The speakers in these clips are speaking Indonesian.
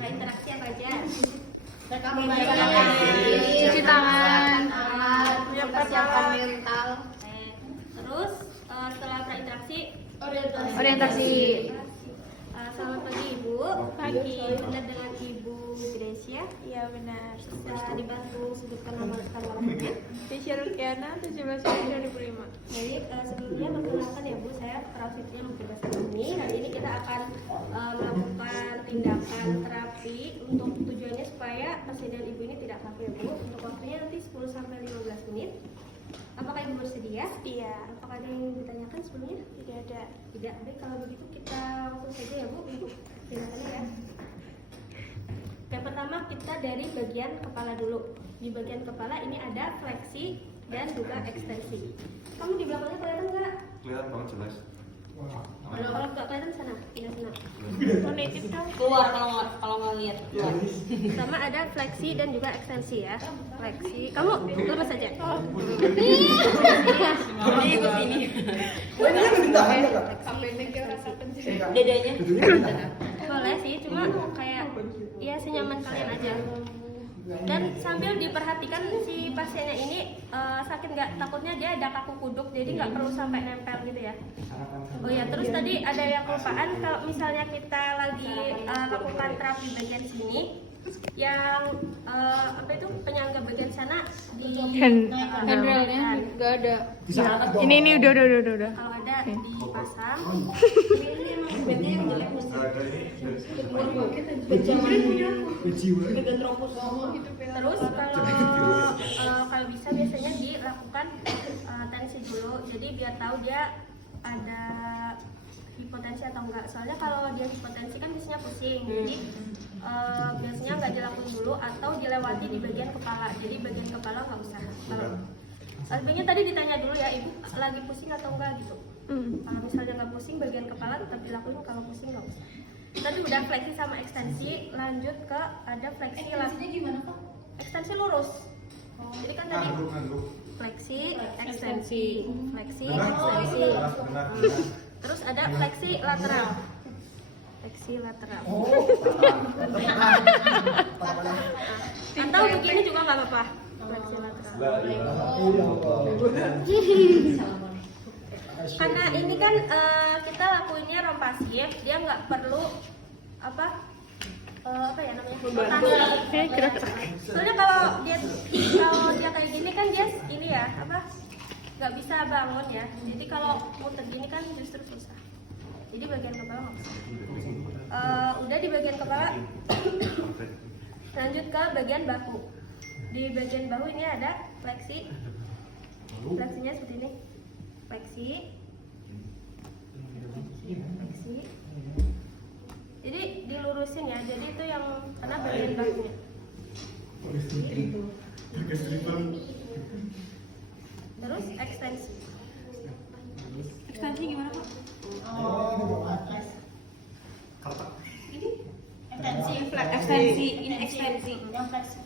Interaksi apa aja? Cuci tangan. Persiapan mental. Terus setelah berinteraksi Orientasi. selamat pagi Ibu. Pagi. Benar dengan Ibu Gracia. Iya benar. Bisa dibantu sebutkan nama lengkap orangnya. Tisha Rukiana 17 Juli 2005. Jadi sebelumnya perkenalkan ya Bu, saya Prausitya Mufidasar ini. Hari ini kita akan melakukan tindakan terapi untuk tujuannya supaya pasien dan Ibu ini tidak kaku ya Bu. Untuk waktunya nanti 10 sampai 15 menit. Apakah Ibu bersedia? Iya. Apakah ada yang ditanyakan sebelumnya? Tidak ada. Tidak. Baik, kalau begitu kita langsung saja ya Bu untuk tindakannya ya. Yang pertama kita dari bagian kepala dulu. Di bagian kepala ini ada fleksi dan juga ekstensi. Kamu di belakangnya kelihatan nggak? Kelihatan banget jelas. Kalau nggak kelihatan sana, pindah sana. Oh, nitip dong. Keluar kalau nggak lihat. Sama ada fleksi dan juga ekstensi ya. Fleksi. Kamu lepas saja. Ini ikut ini. Dadanya. Boleh sih, cuma kayak ya senyaman kalian aja. Dan sambil diperhatikan si pasiennya ini sakit nggak, takutnya dia ada kaku kuduk, jadi nggak perlu sampai nempel gitu ya. Oh ya, terus tadi ada yang kelupaan, kalau misalnya kita lagi lakukan terapi bagian sini, yang apa itu penyangga bagian sana di Handrailnya nggak ada. Ini udah. kalau ada dipasang. Ini emang Bednya yang jelek mesti. Terus kalau bisa biasanya dilakukan tensi dulu, jadi biar tahu dia ada hipotensi atau enggak. Soalnya kalau dia hipotensi kan biasanya pusing, jadi biasanya nggak dilakukan dulu atau dilewati di bagian kepala. Jadi bagian kepala nggak usah. Sebenarnya tadi ditanya dulu ya, Ibu lagi pusing atau enggak gitu. Kalau misalnya nggak pusing, bagian kepala tetap dilakuin, kalau pusing nggak usah. Tadi udah fleksi sama ekstensi, lanjut ke ada fleksi. Ekstensinya gimana Kak? Ekstensi lurus. Jadi kan tadi fleksi, ekstensi, fleksi, ekstensi. Terus ada fleksi lateral. Fleksi lateral. Atau begini juga nggak apa-apa. Fleksi lateral. Karena ini kan kita lakuinnya rompasif, dia nggak perlu apa ya namanya rotasi. Soalnya kalau dia kayak gini kan dia ini ya apa nggak bisa bangun ya. Jadi kalau muter gini kan justru susah. Jadi bagian kepala nggak usah. Udah di bagian kepala, lanjut ke bagian bahu. Di bagian bahu ini ada fleksi. Fleksinya seperti ini. Fleksi. Jadi dilurusin ya. Jadi itu yang kena bagian bahunya. Terus ekstensi. Ekstensi gimana Kak? Ekstensi, ini ekstensi. Yang fleksi.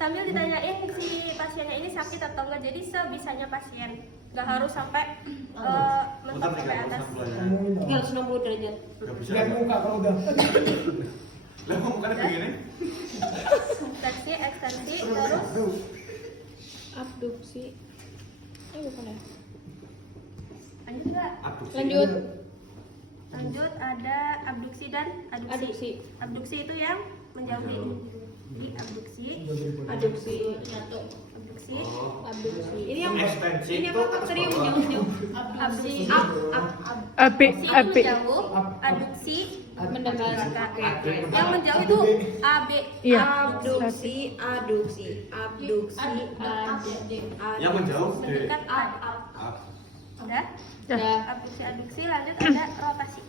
Sambil ditanyain si pasiennya ini sakit atau enggak, jadi sebisanya pasien, nggak harus sampai mentok sampai atas. 360 derajat. Gak bisa. Lihat muka kalau udah. Lah kok bukannya begini? Fleksi, ekstensi, terus Abduksi. Bukan ya? lanjut nggak? Lanjut. Lanjut ada abduksi dan aduksi. Abduksi itu yang menjauh di abduksi. Aduksi. Abduksi. Ini yang Ekstensi ini itu apa Kak tadi yang menjauh-jauh? Abduksi. Api. Menjauh. Aduksi. Mendekat. Yang menjauh itu AB. Iya. Abduksi. Yang menjauh Mendekat A. Udah? Dah. Abduksi, lanjut ada rotasi.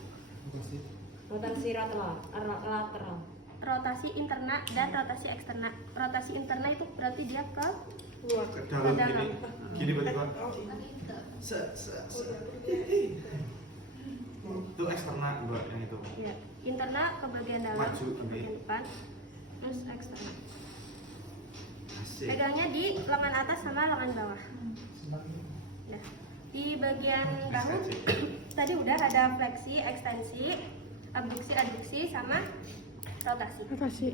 Rotasi lateral. Rotasi interna dan rotasi eksterna. Rotasi interna itu berarti dia ke Luar. ke dalam gini berarti Pak. Itu eksternal dua yang itu. ya, interna ke bagian dalam, Maju, ke bagian oke. depan, terus eksterna. Asik. Pegangnya di lengan atas sama lengan bawah. Nah, di bagian bahu tadi udah ada fleksi, ekstensi, abduksi, aduksi sama rotasi. Rotasi.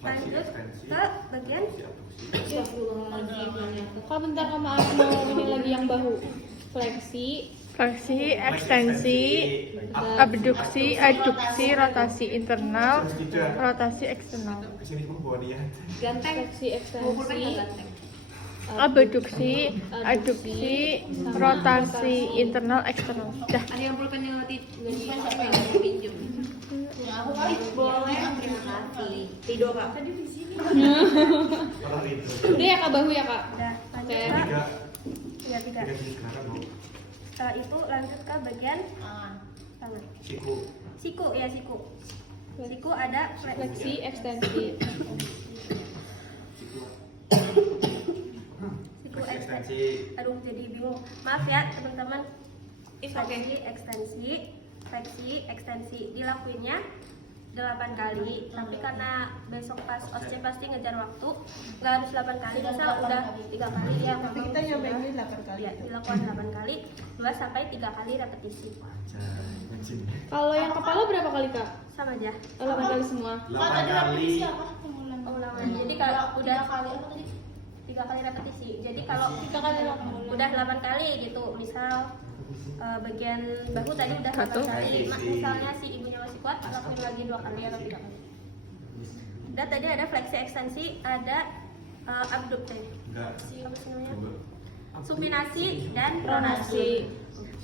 Lanjut ke bagian Kak bentar Kak, maaf mau ini lagi yang bahu. Fleksi, Fleksi, ekstensi, abduksi, adduksi, rotasi internal, rotasi eksternal. Kesini pun bawa dia. Ganteng. fleksi Ngumpul kan ekstensi, nggak ganteng? Abduksi, adduksi, rotasi internal, eksternal. Dah. Ada yang pulpen yang nanti nggak dipakai nggak pinjam. Boleh, terima kasih. Tidur kak. Orang itu. udah ya Kak, bahu ya Kak. udah lanjut Oke. ke Tiga. ya tiga. Tiga sini sekarang bu. Setelah itu lanjut ke bagian tangan. Siku. Siku ya siku. Siku ada Fleksi, ekstensi. Siku. siku Ekstensi. ekstensi. Aduh jadi bingung. Maaf ya teman-teman. Fleksi, ekstensi, fleksi, ekstensi dilakuinnya 8 kali, tapi karena besok pas OSCE pasti ngejar waktu, nggak harus 8 kali, bisa udah 3 kali ya. Tapi kita nyobainnya 8 kali. Ya, dilakukan 8 kali, 2 sampai 3 kali repetisi. Yang sini. Kalau yang kepala berapa kali Kak? Sama aja. 8 kali semua. 8 kali. Oh, ulangan. Jadi kalau udah 3 kali repetisi. Jadi kalau udah 8 kali gitu, misal bagian bahu tadi udah 8 kali, misalnya si ibunya masih kuat, lakuin lagi 2 kali atau 3 kali. Udah tadi ada fleksi ekstensi, ada abduksi, Enggak. apa sih namanya? Coba. Supinasi dan Pronasi. pronasi.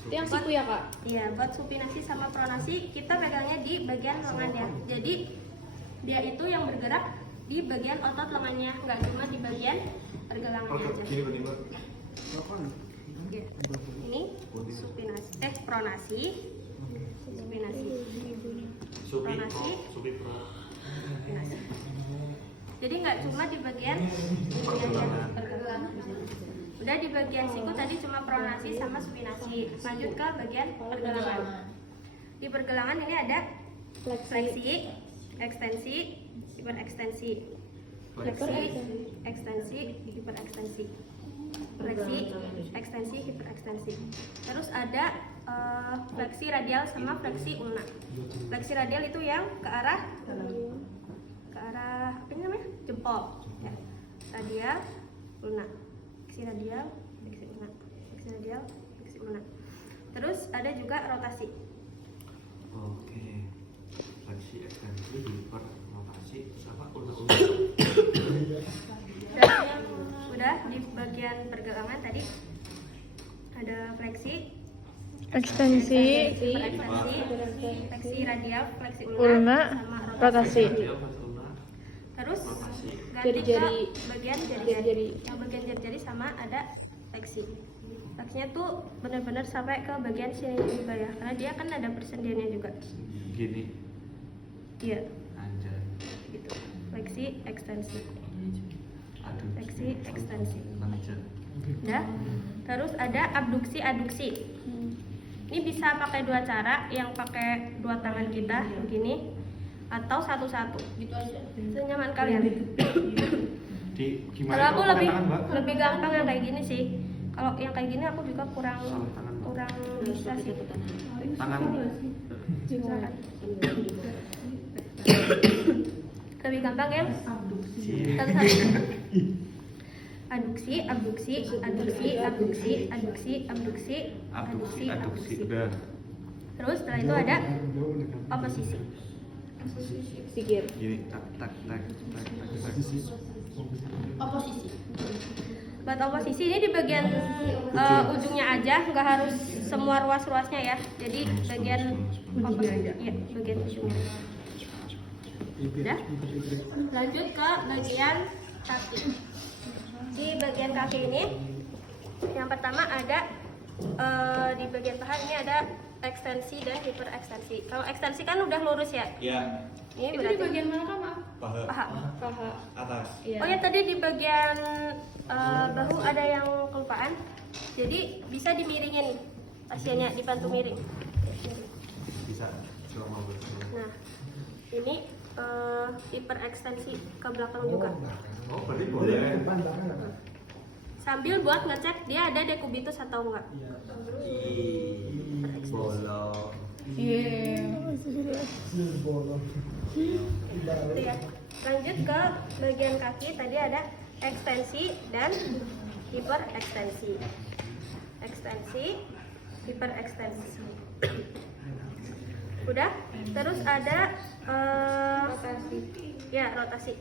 Itu yang siku ya Kak? Iya, buat supinasi sama pronasi kita pegangnya di bagian lengannya. Jadi dia itu yang bergerak di bagian otot lengannya, nggak cuma di bagian pergelangannya aja. Gini begini mbak. Ya. Ini supinasi, pronasi, supinasi, Supi. Pronasi. Supi pro. supinasi. Jadi nggak cuma di bagian pergelangan. Udah di bagian siku tadi cuma pronasi sama supinasi. Lanjut ke bagian pergelangan. Di pergelangan ini ada fleksi, ekstensi, hiperekstensi, fleksi, ekstensi, hiperekstensi, fleksi, ekstensi, hiperekstensi. Terus ada fleksi radial sama fleksi ulna. Fleksi radial itu yang ke arah apa ini namanya? Jempol. Ya. Radial, ulna. Fleksi radial, fleksi ulna. Fleksi radial, fleksi ulna. Terus ada juga rotasi. Oke. Fleksi ekstensi hiper rotasi sama ulna. Dan yang udah di bagian pergelangan tadi ada fleksi, Ekstensi, hiperekstensi, fleksi radial, fleksi ulna, ulna, sama rotasi. Terus Rotasi. ganti Jari-jari. ke bagian Jari-jari. jari-jari. Yang bagian jari-jari sama ada fleksi. Fleksinya tuh benar-benar sampai ke bagian sini juga ya, karena dia kan ada persendiannya juga. Gini. Iya, Anjay. gitu. Fleksi, ekstensi, Aduh. fleksi, ekstensi. Anjay. Ya. Terus ada abduksi, aduksi. Ini bisa pakai 2 cara, yang pakai 2 tangan kita begini atau satu-satu. Gitu aja. Senyaman kalian. Di Kalau gimana aku kalau lebih pakai tangan, Mbak? lebih gampang yang kayak gini sih. Kalau yang kayak gini aku juga kurang Salah tangan, Mbak. kurang bisa sih. Tangan. Silakan. Lebih gampang ya? Satu-satu. Aduksi, abduksi, aduksi, abduksi, aduksi, abduksi, Abduksi, aduksi, aduksi. abduksi. Udah. Terus setelah itu ada oposisi. Pikir. Gini tak tak tak tak tak tak. Oposisi. Buat oposisi ini di bagian ujungnya aja, nggak harus semua ruas-ruasnya ya. Jadi bagian oposisi, ya, bagian ujungnya. Udah. Lanjut ke bagian kaki. Di bagian kaki ini, yang pertama ada di bagian paha ini ada ekstensi dan hiperekstensi. Kalau ekstensi kan udah lurus ya. Ya. Ini Itu di berarti bagian mana Kak, maaf? Paha. paha. Paha. Atas. Iya. Oh ya tadi di bagian bahu ada yang kelupaan. Jadi bisa dimiringin pasiennya, dibantu miring. Bisa. Coba mau bersama. Nah, ini hiperekstensi ke belakang juga. Oh, berarti boleh. Sambil buat ngecek dia ada dekubitus atau enggak. Ih, bolong. Iya. Itu ya. Lanjut ke bagian kaki, tadi ada ekstensi dan hiperekstensi. Ekstensi, hiperekstensi. Udah? Terus ada rotasi. Ya, rotasi.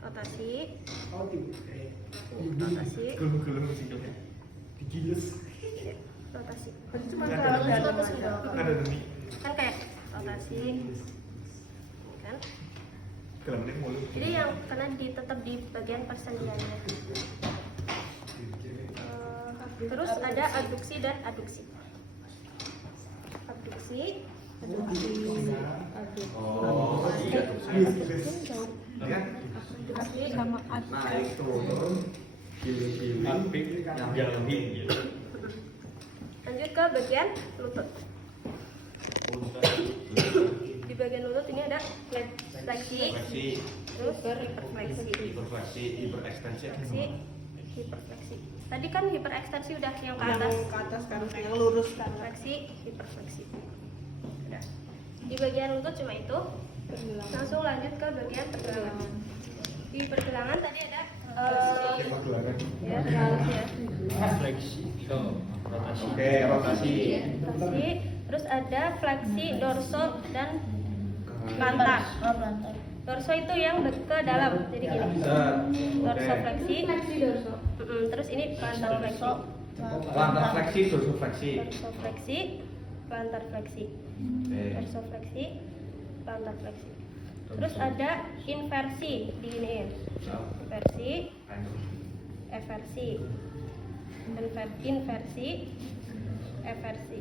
Rotasi. Rotasi. Ya, rotasi. Cuma kalau ada Kan kayak rotasi. Kan? Jadi yang kena tetap di bagian persendiannya. Terus ada abduksi dan aduksi. Abduksi, Oh, iya. Ya. abduksi, Naik turun. Kiri-kiri. Jauhin. lanjut ke bagian lutut. Di bagian lutut ini ada fleksi, terus hiperfleksi, fleksi, hiperfleksi. Tadi kan hiperekstensi udah yang ke atas. Yang ke atas kan yang lurus kan. Fleksi, hiperfleksi. Udah. Di bagian lutut cuma itu. Langsung lanjut ke bagian pergelangan. Di pergelangan tadi ada ya, Fleksi. Oke, rotasi. fleksi, terus ada fleksi dorso dan plantar. Dorso itu yang ke dalam, jadi gini. Dorso fleksi, terus ini plantar fleksi. Lantar fleksi, dorso fleksi. Dorso fleksi, plantar fleksi. Dorso fleksi, plantar fleksi. Terus ada inversi, diginiin. Inversi, eversi, inversi, eversi,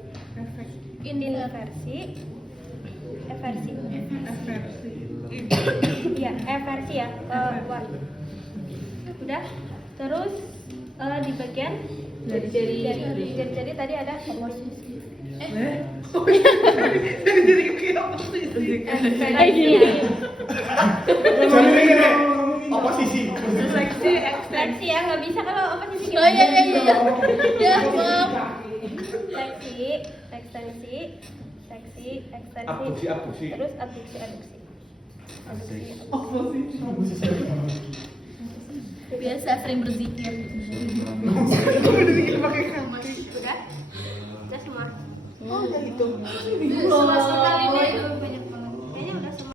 inversi, eversi. Iya, eversi ya, one. Udah. Terus di bagian jari tadi ada Oposisi. fleksi ya, nggak bisa kalau apa sih? Oh iya. Ya, maaf. Fleksi, ekstensi, fleksi, ekstensi. Abduksi. Terus abduksi, aduksi. Biasa sering berzikir. Udah? Udah semua. Oh, udah itu. Semua sekali deh.